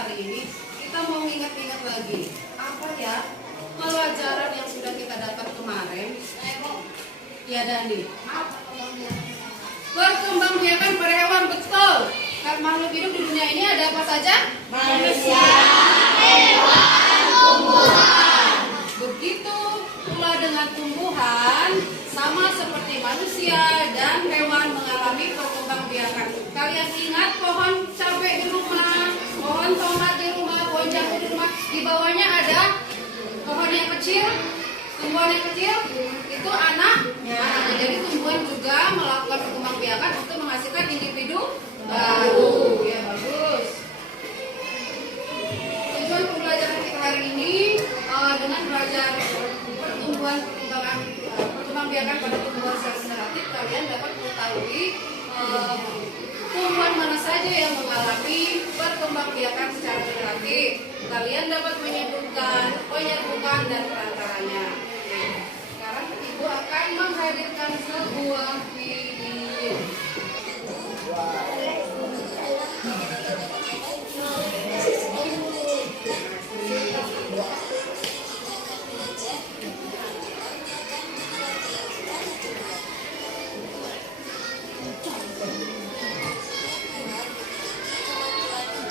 hari ini kita mau ingat-ingat lagi apa ya pelajaran yang sudah kita dapat kemarin. Ya Dandi, perkembangbiakan pada hewan, betul. Makhluk hidup di dunia ini ada apa saja? Manusia, hewan, tumbuhan. Begitu pula dengan tumbuhan, sama seperti manusia dan hewan mengalami perkembangbiakan. Kalian ingat pohon cabai di rumah, pohon tomat di rumah, pohon jambu di rumah, di bawahnya ada pohon yang kecil, tumbuhan yang kecil, itu anaknya. Jadi tumbuhan juga melakukan perkembangbiakan untuk menghasilkan individu baru. Ya, bagus. Tujuan pembelajaran kita hari ini dengan belajar perkembangbiakan pada tumbuhan secara generatif, kalian dapat mengetahui tumbuhan mana saja yang mengalami perkembangbiakan secara generatif. Kalian dapat menyebutkan penyerbukan dan perantaranya. Sekarang Ibu akan menghadirkan sebuah video.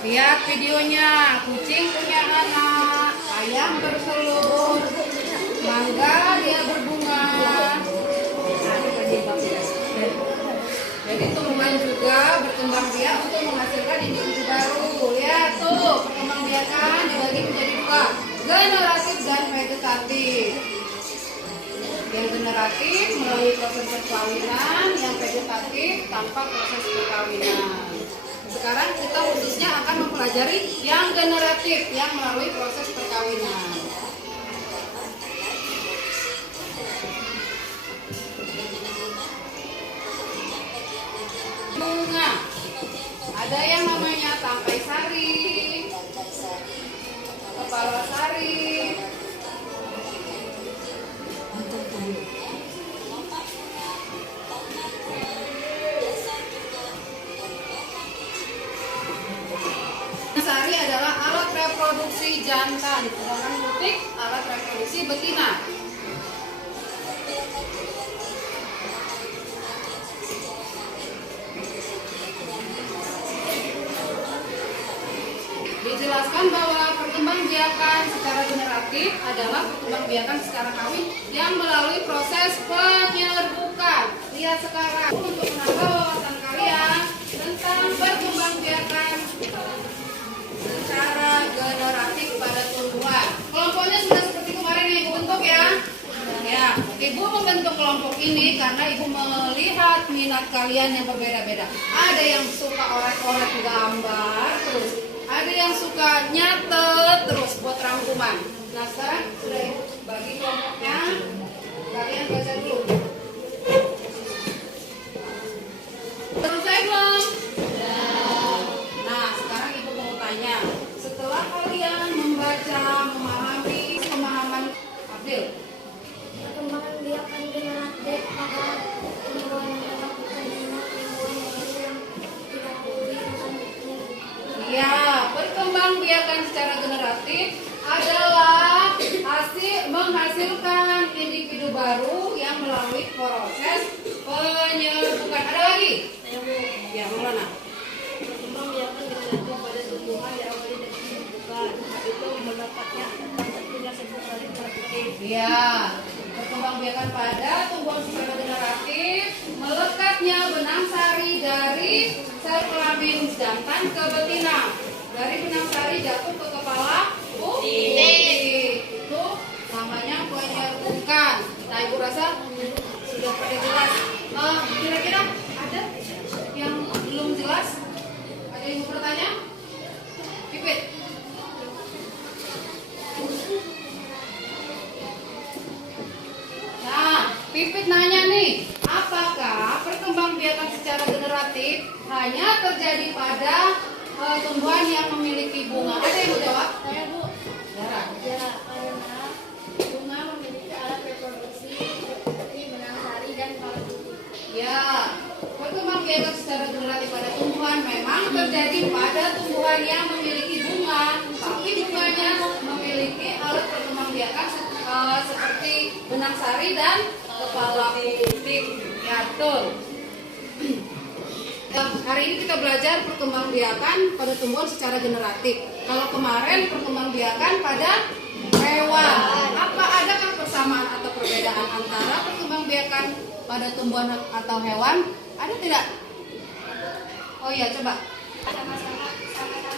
Lihat videonya, kucing punya anak, ayam bertelur, mangga dia berbunga. Jadi tumbuhan juga berkembang biak untuk menghasilkan individu baru. Lihat tuh, perkembangbiakan dibagi menjadi dua, generatif dan vegetatif. Yang generatif melalui proses perkawinan, yang vegetatif tanpa proses perkawinan. Sekarang kita khususnya akan mempelajari yang generatif yang melalui proses perkawinan. Bunga. Ada yang namanya tangkai sari, kepala sari, sari adalah alat reproduksi jantan, sedangkan butik alat reproduksi betina. Dijelaskan bahwa perkembangbiakan secara generatif adalah perkembangbiakan secara kawin yang melalui proses penyerbukan. Lihat sekarang untuk menambah wawasan kalian tentang perkembangbiakan secara generatif pada tumbuhan. Kelompoknya sudah seperti kemarin yang Ibu bentuk ya. Ya, Ibu membentuk kelompok ini karena Ibu melihat minat kalian yang berbeda-beda. Ada yang suka oret-oret gambar, terus ada yang suka nyatet, terus buat rangkuman. Nah sekarang sudah Ibu bagi kelompoknya. Kalian baca dulu. Selesai belum? Nah sekarang Ibu mau tanya. Setelah kalian membaca, memahami pemahaman Abdil, Perkembangbiakan generatif pada tumbuhan yang melakukan tumbuhan yang tidak ya, perkembangbiakan secara generatif adalah menghasilkan individu baru yang melalui proses penyerbukan. Ada lagi? Ya, Maulana. Perkembangbiakan generatif pada tumbuhan yang awalnya dari penyerbukan, itu mendapatnya punya sebuah sari generatif. Ya, perkembangbiakan pada tumbuhan secara generatif melekatnya benang sari dari sel kelamin jantan ke betina. Dari benang sari jatuh ke kepala putih. Itu namanya penyerbukan. Nah, Ibu rasa sudah pada jelas. Kira-kira ada yang belum jelas? Ada yang mau bertanya? Pipit. Nah, Pipit nanya nih, apakah perkembangbiakan secara generatif hanya terjadi pada tumbuhan yang memiliki bunga? Ada yang mau jawab? Saya Bu, Dara. ya karena bunga memiliki alat reproduksi seperti benang sari dan kepala putih. Ya, perkembangbiakan secara generatif pada tumbuhan memang terjadi pada tumbuhan yang memiliki bunga. seperti benang sari dan kepala putih. Ya, betul. Hari ini kita belajar perkembangbiakan pada tumbuhan secara generatif. Kalau kemarin perkembangbiakan pada hewan. Adakah persamaan atau perbedaan antara perkembangbiakan pada tumbuhan atau hewan? Ada tidak? Oh iya, coba. Sama-sama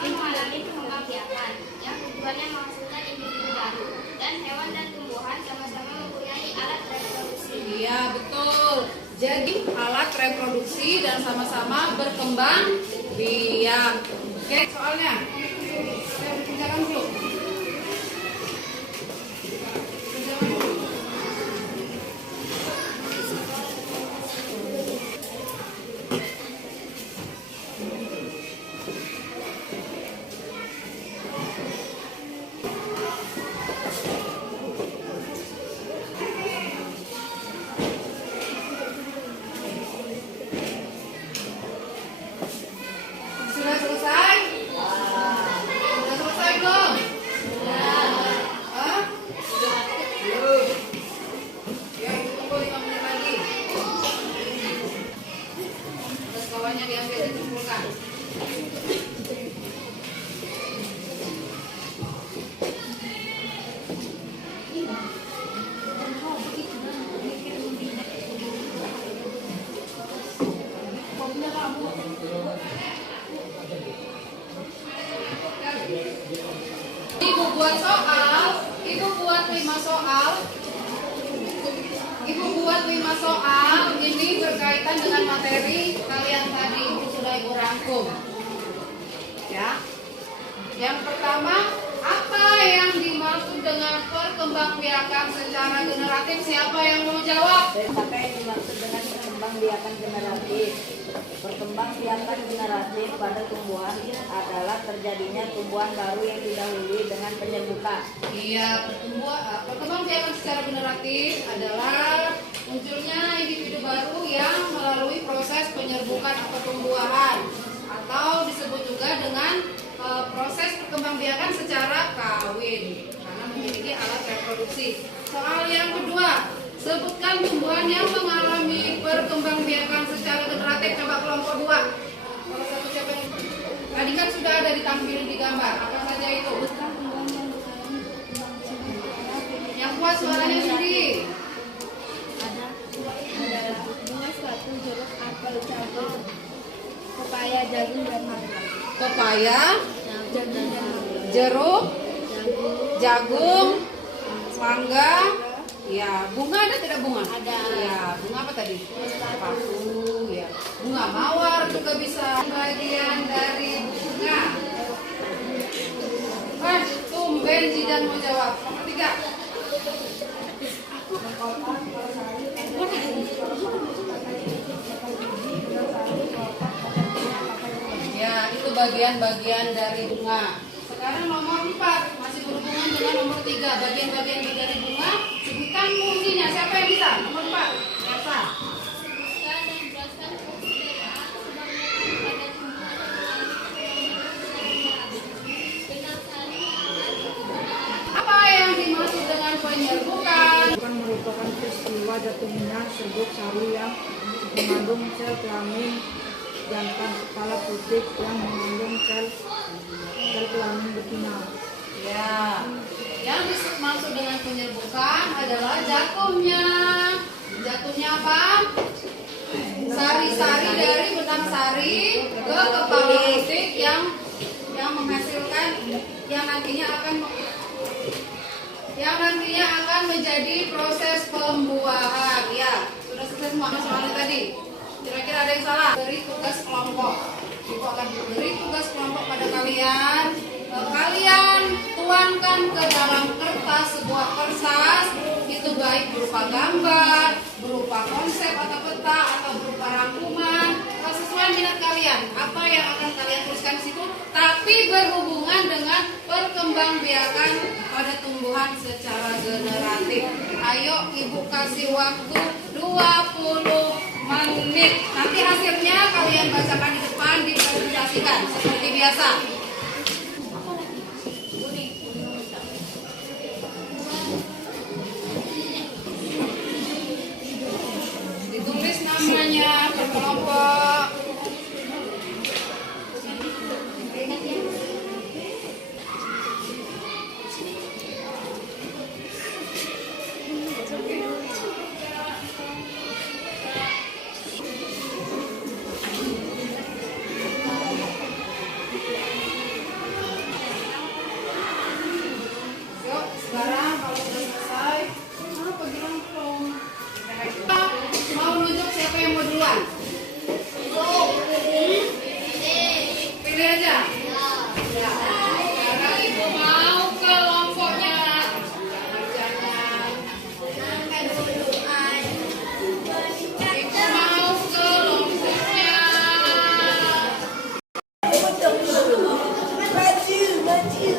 mengalami perkembangbiakan yang tujuannya menghasilkan individu baru, dan hewan dan tumbuhan sama-sama mempunyai alat reproduksi. Iya, betul. Jadi alat reproduksi dan sama-sama berkembang biak. Oke, soalnya saya berbincang dulu. Sudah selesai? Sudah selesai belum? Hah? Belum. Ya, tunggu 5 menit lagi. Terus kawannya diambil, dikumpulkan. Ibu buat 5 soal. Ibu buat 5 soal. Ini berkaitan dengan materi kalian tadi. Itu sudah Ibu rangkum. Ya. Yang pertama, apa yang dimaksud dengan perkembangbiakan secara generatif? Siapa yang mau jawab? Apa yang dimaksud dengan perkembangbiakan generatif? Perkembangbiakan generatif pada tumbuhan adalah terjadinya tumbuhan baru yang didahului dengan penyerbukan. Iya, perkembangbiakan secara generatif adalah munculnya individu baru yang melalui proses penyerbukan atau pembuahan, atau disebut juga dengan proses perkembangbiakan secara kawin karena memiliki alat reproduksi. Soal yang kedua, sebutkan tumbuhan yang mengalami perkembangbiakan secara generatif. Coba kelompok 2. Kalau satu siapa yang tadi kan sudah ada ditampilkan di gambar. Apa saja itu? Yang kuat suaranya sendiri. Ada bunga sepatu, jeruk, apel, jagung, pepaya, jagung, dan mangga. Pepaya, Jagung dan mangga. jeruk, Jagung, jagung, mangga. Ya, bunga ada tidak bunga? Ada. Ya, bunga apa tadi? Sepatu. Ya, bunga mawar juga bisa. Bagian dari bunga. Tumben Zidan mau jawab. Nomor 3. Ya, itu bagian-bagian dari bunga. Sekarang nomor 4 masih berhubungan dengan nomor 3. Bagian-bagian dari bunga. Sebutkan fungsinya. Siapa yang bisa? Nomor 4. Elsa. Sebutkan dan jelaskan fungsi dari alat perkembangbiakan pada tumbuhan yang mengalami perkembangbiakan benang sari alat. Apa yang dimaksud dengan penyerbukan? Bukan merupakan peristiwa jatuhnya serbuk sari yang mengandung sel kelamin jantan kepala putih yang mengandung sel kelamin betina. Ya, yang dimaksud dengan penyerbukan adalah jatuhnya. Jatuhnya apa? Sari-sari dari benang sari ke kepala putih yang menghasilkan yang nantinya akan menjadi proses pembuahan. Ya, sudah selesai semua soalnya tadi. Kira-kira ada yang salah? Beri tugas kelompok. Ibu akan beri tugas kelompok pada kalian. Kalian tuangkan ke dalam kertas, sebuah kertas, itu baik berupa gambar, berupa konsep atau peta, atau berupa rangkuman, sesuai minat kalian. Apa yang akan kalian tuliskan di situ, tapi berhubungan dengan perkembangbiakan pada tumbuhan secara generatif. Ayo Ibu kasih waktu 20 menit. Nanti hasilnya kalian bacakan di depan, dipresentasikan seperti biasa.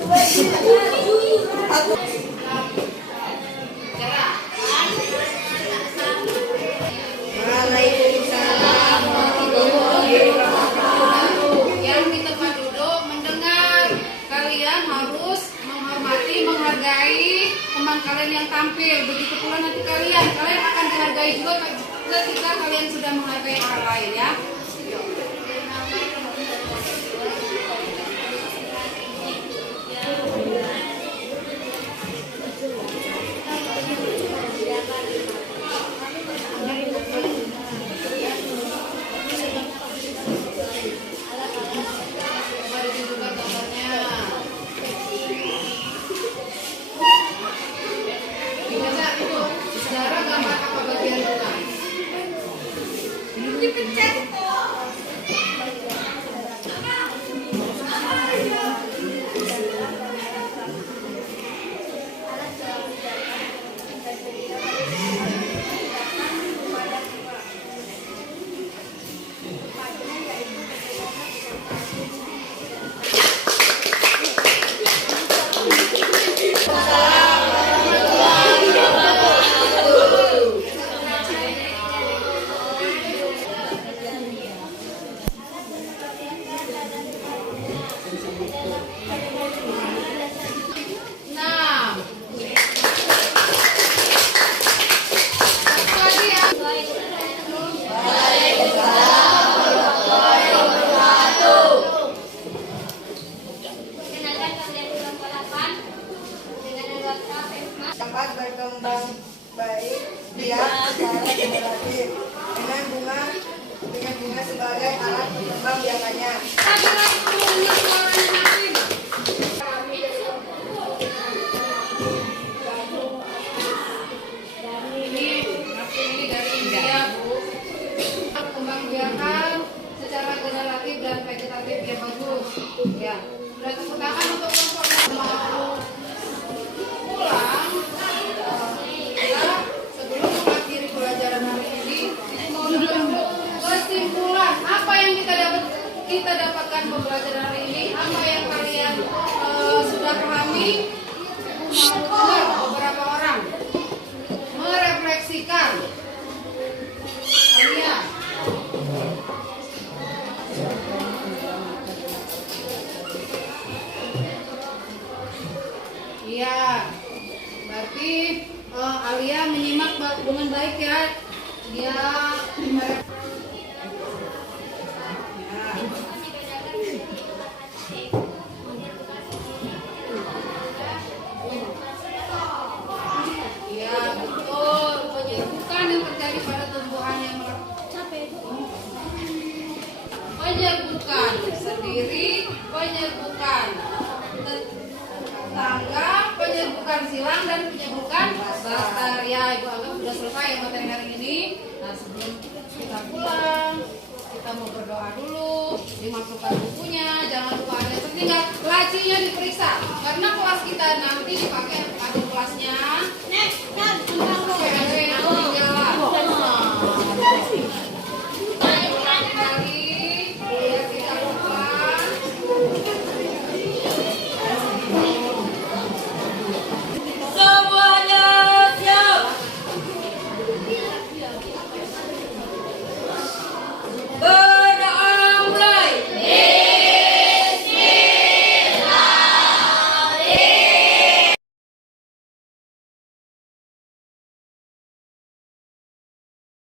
Waalaikumsalam warahmatullahi wabarakatuh. Yang di tempat duduk mendengar. Kalian harus menghormati, menghargai teman kalian yang tampil. Begitu pula nanti kalian akan dihargai juga ketika kalian sudah menghargai orang lain ya. Coba ditunjukkan gambarnya. Bisa itu sejarah gambar apa bagian tengah? Dipencet. Nah, tadi ya. Perkenalkan kalian ulang balapan dengan anggota PESMA. Dapat berkembang baik biak secara generatif dengan bunga sebagai alat berkembang biakannya. Tadi lagi punya suaranya Nafin. Ini dari India, Bu. Kembang biakan secara generatif dan vegetatif yang bagus. Ya, sudah tepuk tangan untuk kelompok yang mau pulang. Ya, sebelum mengakhiri pelajaran hari ini, mau dulu kesimpulan apa yang kita dapatkan pembelajaran hari ini, apa yang kalian sudah pahami. Dengar beberapa orang merefleksikan. Alia. Iya, berarti Alia menyimak dengan baik ya. Dia Iya, betul. Penyerbukan yang terjadi pada tumbuhan yang penyerbukan sendiri, penyerbukan tetangga, penyerbukan silang dan penyerbukan bakteri. Ya, Ibu anggap sudah selesai ya materi hari ini. Nah, sebelum kita pulang, kita mau berdoa dulu, dimasukkan bukunya, jangan lupa ada yang tertinggal, lacinya diperiksa karena kelas kita nanti dipakai adik kelasnya